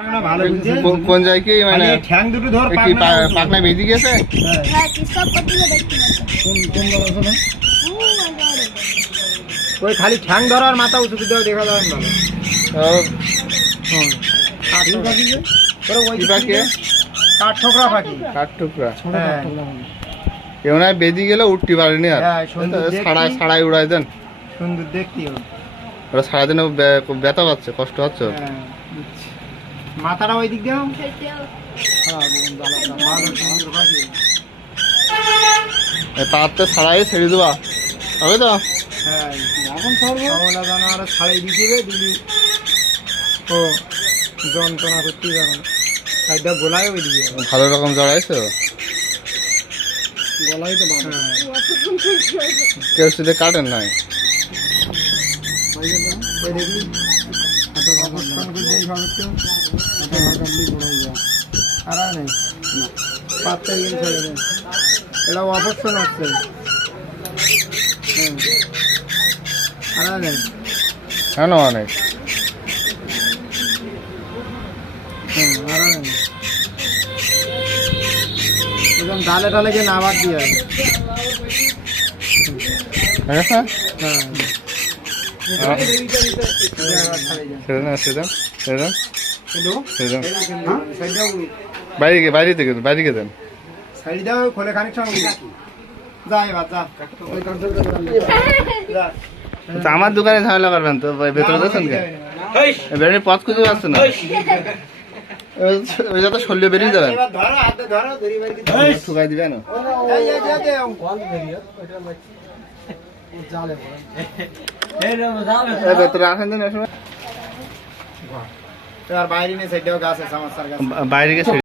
ভালো বুঝছে কোন জায়গায় কি মানে খালি ঠ্যাং দুটো ধর কি পাকনা বেঁধে গেছে? হ্যাঁ সব করতে দেখতে কোন বলা আছে না পাচ্ছি ওই খালি ঠ্যাং ধর আর মাথা উঁচু দেওয়া দেখা যায় না ও কাঠ পাখি যে ওই কি পাখি? কাঠ ঠোকরা পাখি কাঠ টুকরা হ্যাঁ এমন বেঁধে গেলে উঠতে পারেনি আর হ্যাঁ, সুন্দর দেখতে। ছাড়াই উড়াই দেন। সুন্দর দেখতে ওরা সারাদিনে ব্যথা পাচ্ছে, কষ্ট হচ্ছে ওর। হ্যাঁ মাথাটা ওই দিক দাও তার ছাড়াই ছেড়ে দেওয়া হবে তো? হ্যাঁ এখন সবলা জানোয়ার ছাড়াই দিতে দিলি ও যন্ত্রণা করতে যাবে না একদম গোলায় ওই দিকে ভালো রকম জড়াইছো? গলায় তো বাঁধা কেউ শুধু কাটেন নাই? ওই দেখলি অবস্থান করতে এই ভাবে তো আর নেই পাঁচটা গেম ছেড়ে দেন এটা অবস্থান আসছে হ্যাঁ আর নেই কেন অনেক? হ্যাঁ আর নেই এরকম ডালে ডালে গিয়ে নাবার দিয়ে হ্যাঁ হ্যাঁ হ্যাঁ ছেড়ে দেন ছেড়ে দেন ছেড়ে দেন ছেড়ে দেন। বাইরে দেন। সাইড দাও খোলে কানেকশন যা এবার যা ওই কন্ট্রোল যা আচ্ছা, আমার দোকানে ঝামেলা করবেন তো ভেতরে যাচ্ছেন কে? বেরোনি পথ খুঁজে পাচ্ছে না, ওই যাতে শল্য বেরিয়ে যাবেন, এবার ধরো হাতে ধরো ধরি বাড়ি ঠুকাই দিবে না। এই যে দে জালে ভেতরে আসেন দেন, এবার বাইরে নিয়ে সাইডেও গাছ আছে আমার গাছ বাইরে গেছে।